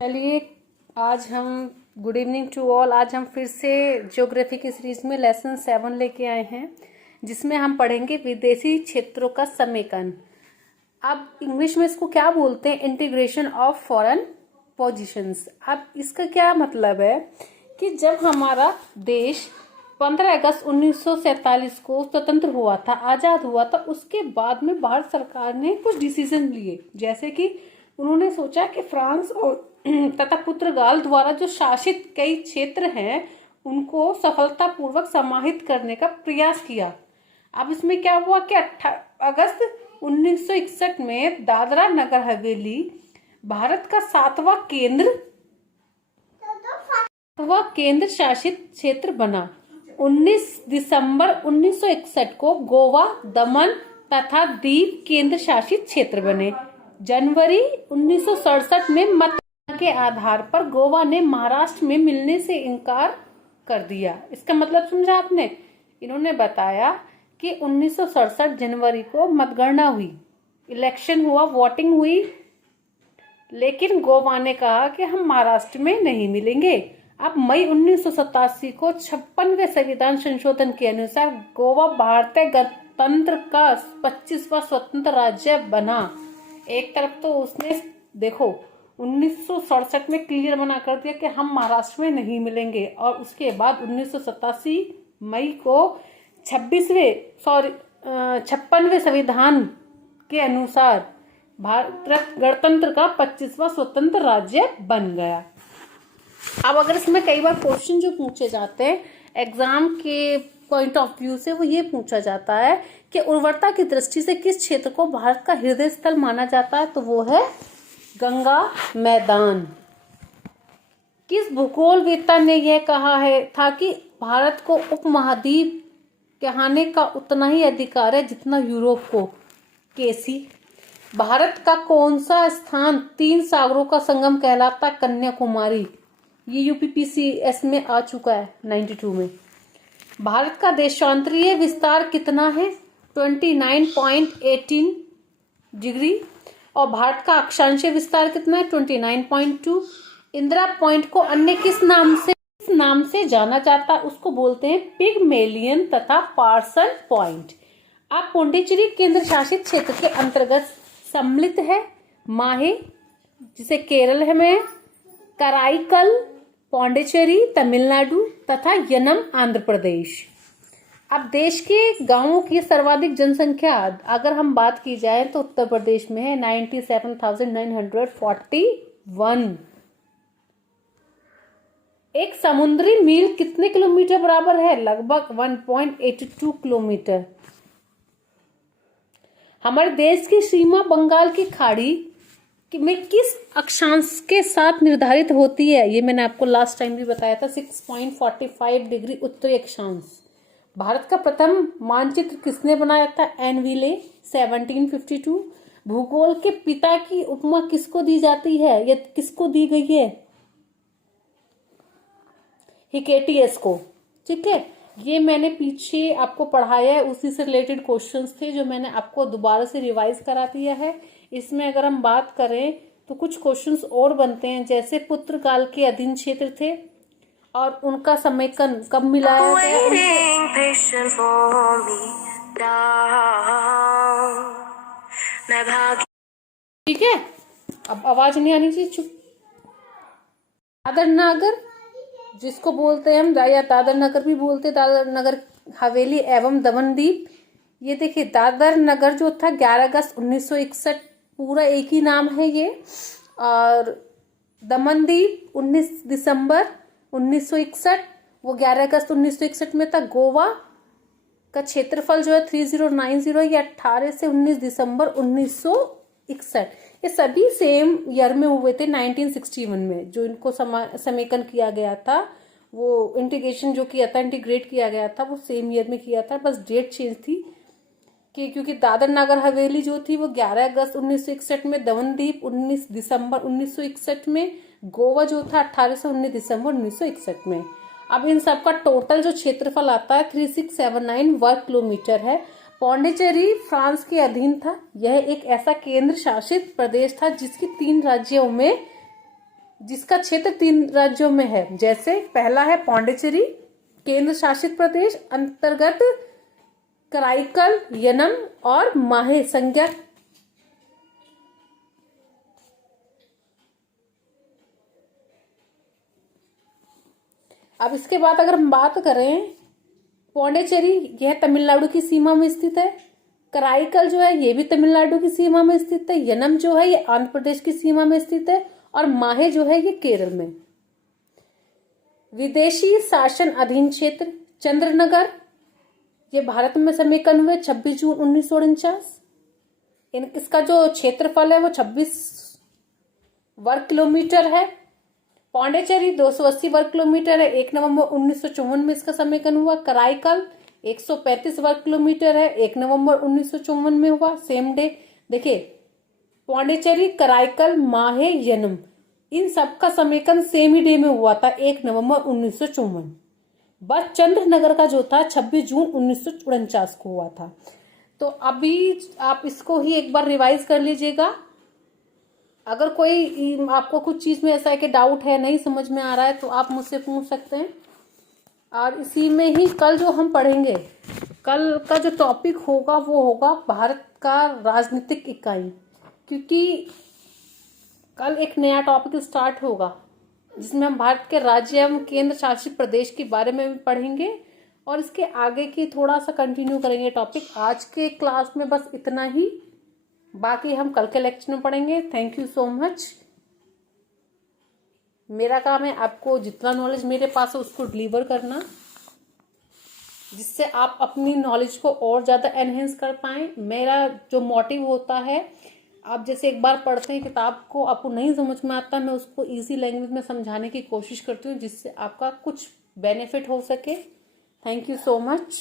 चलिए, आज हम गुड इवनिंग टू ऑल। आज हम फिर से ज्योग्राफी की सीरीज में लेसन 7 लेके आए हैं, जिसमें हम पढ़ेंगे विदेशी क्षेत्रों का समेकन। अब इंग्लिश में इसको क्या बोलते हैं? Integration of foreign positions. अब इसका क्या मतलब है कि जब हमारा देश 15 अगस्त 1947 को स्वतंत्र हुआ था, आज़ाद हुआ था, उसके बाद में भारत सरकार ने कुछ डिसीजन लिए। जैसे कि उन्होंने सोचा कि फ्रांस और तथा पुर्तगाल द्वारा जो शासित कई क्षेत्र हैं उनको सफलतापूर्वक समाहित करने का प्रयास किया। अब इसमें क्या हुआ कि 8 अगस्त 1961 में दादरा नगर हवेली भारत का सातवां केंद्र शासित क्षेत्र बना। 19 दिसंबर 1961 को गोवा, दमन तथा दीव केंद्र शासित क्षेत्र बने। जनवरी 1967 में मत के आधार पर गोवा ने महाराष्ट्र में मिलने से इनकार कर दिया। इसका मतलब समझा आपने? इन्होंने बताया कि 1967 जनवरी को मतगणना हुई, इलेक्शन हुआ, वोटिंग हुई, लेकिन गोवा ने कहा कि हम महाराष्ट्र में नहीं मिलेंगे। अब मई 1987 को 56वें संविधान संशोधन के अनुसार गोवा भारतीय गणतंत्र का 25वां स्वतंत्र राज्य बना। एक तरफ तो उसने देखो 1967 में क्लियर मना कर दिया कि हम महाराष्ट्र में नहीं मिलेंगे, और उसके बाद 1987 मई को 56वें संविधान के अनुसार भारत गणतंत्र का 25वां स्वतंत्र राज्य बन गया। अब अगर इसमें कई बार क्वेश्चन जो पूछे जाते हैं एग्जाम के पॉइंट ऑफ व्यू से, वो ये पूछा जाता है कि उर्वरता की दृष्टि से किस क्षेत्र को भारत का हृदय स्थल माना जाता है, तो वो है गंगा मैदान। किस भूगोलवेत्ता ने यह कहा है था कि भारत को उपमहाद्वीप कहने का उतना ही अधिकार है जितना यूरोप को? केसी। भारत का कौन सा स्थान 3 सागरों का संगम कहलाता? कन्याकुमारी। ये यूपीपीसीएस में आ चुका है 92 में। भारत का देशांतरीय विस्तार कितना है? 29.18 डिग्री। और भारत का अक्षांशीय विस्तार कितना है? 29.2। इंदिरा पॉइंट को अन्य किस नाम से जाना जाता है? उसको बोलते हैं पिगमेलियन तथा पार्सन पॉइंट। अब पुडुचेरी केंद्र शासित क्षेत्र के अंतर्गत सम्मिलित है। माहे, जिसे केरल में, कराईकल पुडुचेरी तमिलनाडु तथा यनम आंध्र प्रदेश। अब देश के गांवों की सर्वाधिक जनसंख्या अगर हम बात की जाए तो उत्तर प्रदेश में है 97,941। एक समुद्री मील कितने किलोमीटर बराबर है? लगभग 1.82 किलोमीटर। हमारे देश की सीमा बंगाल की खाड़ी में किस अक्षांश के साथ निर्धारित होती है? ये मैंने आपको लास्ट टाइम भी बताया था, 6.45 डिग्री उत्तरी अक्षांश। भारत का प्रथम मानचित्र किसने बनाया था? एनविले, 1752। भूगोल के पिता की उपमा किसको दी जाती है या किसको दी गई है? हिकेटियस को। ठीक है, ये मैंने पीछे आपको पढ़ाया है, उसी से रिलेटेड क्वेश्चंस थे जो मैंने आपको दोबारा से रिवाइज करा दिया है। इसमें अगर हम बात करें तो कुछ क्वेश्चंस और बनते हैं, जैसे पुर्तगाल के अधीन क्षेत्र थे और उनका समेकन कब मिलाया गया? ठीक है, अब आवाज नहीं आनी चाहिए, चुप। दादर नगर, जिसको बोलते हैं हम, या दादर नगर भी बोलते हैं, दादर नगर हवेली एवं दमन दीप। ये देखिए, दादर नगर जो था 11 अगस्त 1961, पूरा एक ही नाम है ये। और दमन दीप 19 दिसंबर 1961, वो 11 अगस्त 1961 में था। गोवा का क्षेत्रफल जो है 3090, ये 18 से 19 दिसंबर 1961। ये सभी सेम ईयर में हुए थे, 1961 में जो इनको समेकन किया गया था, वो इंटीग्रेशन जो किया था, इंटीग्रेट किया गया था, वो सेम ईयर में किया था। बस डेट चेंज थी कि क्योंकि दादर नगर हवेली जो थी वो 11 अगस्त 1961 में, दमनदीप 19 दिसंबर 1961 में, गोवा जो था 18 से 19 दिसंबर 1961 में। अब इन सब का टोटल जो क्षेत्रफल आता है 3679 वर्ग किलोमीटर है। पौंडीचेरी फ्रांस के अधीन था। यह एक ऐसा केंद्र शासित प्रदेश था जिसकी 3 राज्यों में जिसका क्षेत्र 3 राज्यों में है। जैसे पहला है पौंडीचेरी केंद्र शासित प्रदेश अंतर्गत कराईकल, यनम और माहे संज्ञा। अब इसके बाद अगर हम बात करें, पौंडीचेरी यह तमिलनाडु की सीमा में स्थित है। कराईकल जो है ये भी तमिलनाडु की सीमा में स्थित है। यनम जो है ये आंध्र प्रदेश की सीमा में स्थित है और माहे जो है ये केरल में। विदेशी शासन अधीन क्षेत्र चंद्रनगर ये भारत में समेकन हुए 26 जून 1949। इसका जो क्षेत्रफल है वो 26 वर्ग किलोमीटर है। पौंडीचेरी 280 वर्ग किलोमीटर है। 1 नवंबर 1954 में इसका समेकन हुआ। कराईकल 135 वर्ग किलोमीटर है। 1 नवंबर 1954 में हुआ, सेम डे। देखिए पौंडीचेरी, कराईकल, माहे, यनम इन सब का समेकन सेम ही डे में हुआ था, 1 नवंबर 1954। बस चंद्रनगर का जो था 26 जून 1949 को हुआ था। तो अभी आप इसको ही एक बार रिवाइज कर लीजिएगा। अगर कोई आपको कुछ चीज में ऐसा है कि डाउट है, नहीं समझ में आ रहा है, तो आप मुझसे पूछ सकते हैं। और इसी में ही कल जो हम पढ़ेंगे, कल का जो टॉपिक होगा वो होगा भारत का राजनीतिक इकाई, क्योंकि कल एक नया टॉपिक स्टार्ट होगा जिसमें हम भारत के राज्य एवं केंद्र शासित प्रदेश के बारे में भी पढ़ेंगे और इसके आगे की थोड़ा सा कंटिन्यू करेंगे टॉपिक। आज के क्लास में बस इतना ही, बाकी हम कल के लेक्चर में पढ़ेंगे। Thank you so much. मेरा काम है आपको जितना नॉलेज मेरे पास है उसको डिलीवर करना, जिससे आप अपनी नॉलेज को और ज़्यादा एनहेंस कर पाएँ। मेरा जो मोटिव होता है, आप जैसे एक बार पढ़ते हैं किताब को, आपको नहीं समझ में आता, मैं उसको इजी लैंग्वेज में समझाने की कोशिश करती हूँ जिससे आपका कुछ बेनिफिट हो सके। Thank you so much.